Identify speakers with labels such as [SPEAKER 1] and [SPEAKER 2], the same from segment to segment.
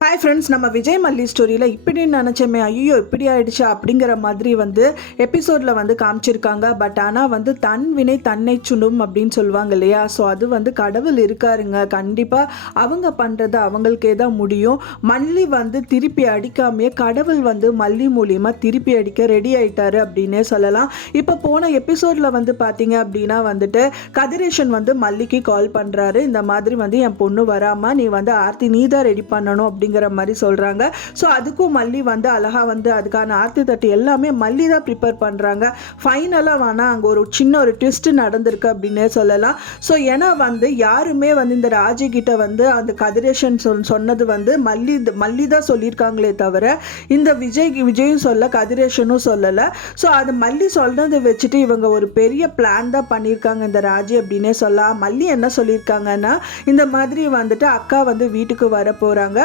[SPEAKER 1] Hi friends நம்ம விஜய் மல்லி ஸ்டோரியில் இப்படி நினச்சோமே ஐயோ இப்படி ஆயிடுச்சு அப்படிங்கிற மாதிரி வந்து எபிசோடில் வந்து காமிச்சிருக்காங்க. பட் ஆனால் வந்து தன் வினை தன்னை சுடும் அப்படின்னு சொல்லுவாங்க இல்லையா? ஸோ அது வந்து கடவுள் இருக்காருங்க. கண்டிப்பாக அவங்க பண்ணுறது அவங்களுக்கே தான் முடியும். மல்லி வந்து திருப்பி அடிக்காமையே கடவுள் வந்து மல்லி மூலியமாக திருப்பி அடிக்க ரெடி ஆயிட்டாரு அப்படின்னே சொல்லலாம். இப்போ போன எபிசோடில் வந்து பார்த்தீங்க அப்படின்னா வந்துட்டு கதிரேஷன் வந்து மல்லிக்கு கால் பண்ணுறாரு இந்த மாதிரி வந்து என் பொண்ணு வராமல் நீ வந்து ஆர்த்தி நீ தான் ரெடி பண்ணணும் அப்படிங்கிற மாதிரி சொல்கிறாங்க ஸோ அதுக்கும் மல்லி வந்து அழகாக வந்து அதுக்கான ஆர்த்தி தட்டு எல்லாமே மல்லி தான் ப்ரிப்பேர் பண்ணுறாங்க ஃபைனலாக வேணால் அங்கே ஒரு சின்ன ஒரு ட்விஸ்ட் நடந்திருக்கு அப்படின்னே சொல்லலாம். ஸோ ஏன்னா வந்து யாருமே வந்து இந்த ராஜிகிட்ட வந்து அந்த கதிரேஷன் சொல் சொன்னது வந்து மல்லி மல்லி தான் சொல்லியிருக்காங்களே தவிர இந்த விஜய் விஜயும் சொல்ல கதிரேஷனும் சொல்லலை. ஸோ அது மல்லி சொல்றதை வச்சுட்டு இவங்க ஒரு பெரிய பிளான் தான் பண்ணியிருக்காங்க இந்த ராஜி அப்படின்னே சொல்லலாம். மல்லி என்ன சொல்லியிருக்காங்கன்னா இந்த மாதிரி வந்துட்டு அக்கா வந்து வீட்டுக்கு வர போகிறாங்க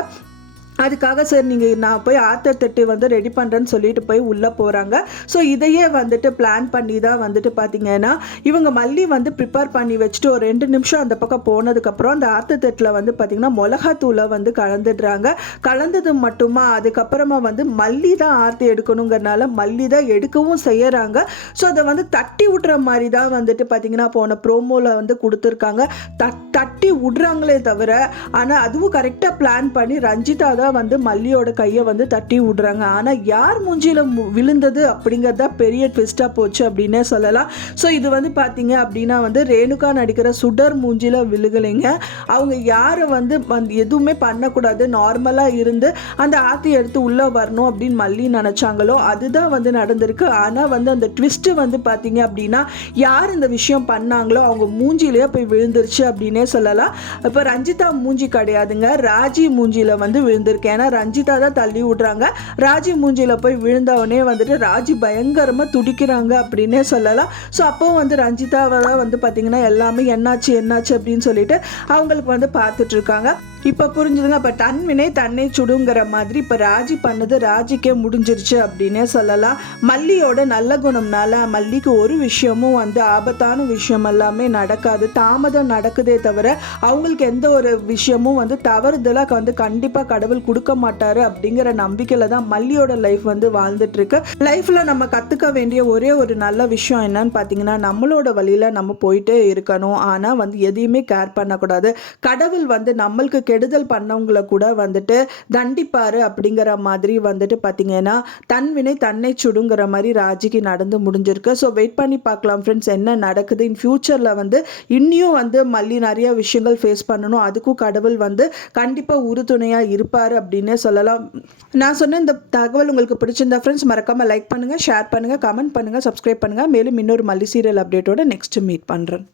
[SPEAKER 1] அதுக்காக சார் நீங்கள் நான் போய் ஆத்தர் தட்டு வந்து ரெடி பண்ணுறேன்னு சொல்லிட்டு போய் உள்ளே போகிறாங்க ஸோ இதையே வந்துட்டு பிளான் பண்ணி தான் வந்துட்டு பார்த்தீங்கன்னா இவங்க மல்லி வந்து ப்ரிப்பேர் பண்ணி வச்சுட்டு ஒரு ரெண்டு நிமிஷம் அந்த பக்கம் போனதுக்கப்புறம் அந்த ஆத்தர் தட்டில் வந்து பார்த்திங்கன்னா மிளகாத்தூளை வந்து கலந்துடுறாங்க. கலந்தது மட்டுமா அதுக்கப்புறமா வந்து மல்லி தான் ஆர்த்தி எடுக்கணுங்கிறனால மல்லி தான் எடுக்கவும் செய்யறாங்க. ஸோ அதை வந்து தட்டி விட்ற மாதிரி தான் வந்துட்டு பார்த்தீங்கன்னா போன ப்ரோமோவில் வந்து கொடுத்துருக்காங்க. தட் தட்டி விட்றாங்களே தவிர ஆனால் அதுவும் கரெக்டாக பிளான் பண்ணி ரஞ்சிதா தான் வந்து மல்லியோட கையை வந்து தட்டி விட்றாங்க. ஆனால் யார் மூஞ்சியில் மு- விழுந்தது அப்படிங்கிறதா பெரிய ட்விஸ்ட்டாக போச்சு அப்படின்னே சொல்லலாம். ஸோ இது வந்து பார்த்தீங்க அப்படின்னா வந்து ரேணுகா நடிக்கிற சுடர் மூஞ்சியில் விழுகலைங்க. அவங்க யாரை வந்து வந்து எதுவுமே பண்ணக்கூடாது. நார்மலாக இருந்து அந்த ஆத்தி எடுத்து உள்ளே வரணும் அப்படின்னு மல்லி நினச்சாங்களோ அதுதான் வந்து நடந்திருக்கு. ஆனால் வந்து அந்த ட்விஸ்ட்டு வந்து பார்த்தீங்க அப்படின்னா யார் இந்த விஷயம் பண்ணாங்களோ அவங்க மூஞ்சிலேயே போய் விழுந்துருச்சு அப்படின்னே சொல்லலாம். இப்போ ரஞ்சிதா மூஞ்சி கிடையாதுங்க. ராஜி மூஞ்சியில் வந்து வந்திருக்கு ஏன்னா ரஞ்சிதா தான் தள்ளி விடுறாங்க. ராஜி மூஞ்சியில் போய் விழுந்தவொடனே வந்துட்டு ராஜி பயங்கரமாக துடிக்கிறாங்க அப்படின்னே சொல்லலாம். ஸோ அப்போ வந்து ரஞ்சிதாவை தான் வந்து பார்த்திங்கன்னா எல்லாமே என்னாச்சு என்னாச்சு அப்படின்னு சொல்லிட்டு அவங்களுக்கு வந்து பார்த்துட்டு இருக்காங்க. இப்போ புரிஞ்சுதுங்க இப்போ தன்வினை தன்னை சுடுங்கிற மாதிரி இப்போ ராஜி பண்ணது ராஜிக்கே முடிஞ்சிருச்சு அப்படின்னே சொல்லலாம். மல்லியோட நல்ல குணம்னால மல்லிக்கு ஒரு விஷயமும் வந்து ஆபத்தான விஷயம் எல்லாமே நடக்காது. தாமதம் நடக்குதே தவிர அவங்களுக்கு எந்த ஒரு விஷயமும் வந்து தவறுதலாக வந்து கண்டிப்பாக கடவுள் கொடுக்க மாட்டாரு அப்படிங்கிற நம்பிக்கையில தான் மல்லியோட லைஃப் வந்து வாழ்ந்துட்டுருக்கு. லைஃப்பில் லைஃப்ல நம்ம கத்துக்க வேண்டிய ஒரே ஒரு நல்ல விஷயம் என்னன்னு பார்த்தீங்கன்னா நம்மளோட வழியில நம்ம போயிட்டே இருக்கணும். ஆனால் வந்து எதையுமே கேர் பண்ணக்கூடாது. கடவுள் வந்து நம்மளுக்கு கெடுதல் பண்ணவங்களை கூட வந்துட்டு தண்டிப்பார் அப்படிங்கிற மாதிரி வந்துட்டு பார்த்தீங்கன்னா தன்வினை தன்னை சுடுங்கிற மாதிரி ராஜிக்கு நடந்து முடிஞ்சிருக்கு. ஸோ வெயிட் பண்ணி பார்க்கலாம் ஃப்ரெண்ட்ஸ் என்ன நடக்குது? இன் ஃபியூச்சரில் வந்து இன்னியும் வந்து மல்லி நிறைய விஷயங்கள் ஃபேஸ் பண்ணணும். அதுக்கும் கடவுள் வந்து கண்டிப்பாக உறுதுணையாக இருப்பார் அப்படின்னே சொல்லலாம். நான் சொன்ன இந்த தகவல் உங்களுக்கு பிடிச்சிருந்தா ஃப்ரெண்ட்ஸ் மறக்காமல் லைக் பண்ணுங்கள் ஷேர் பண்ணுங்கள் கமெண்ட் பண்ணுங்கள் சப்ஸ்கிரைப் பண்ணுங்கள் மேலும் இன்னொரு மல்லி சீரியல் அப்டேட்டோட நெக்ஸ்ட் மீட் பண்ணுறேன்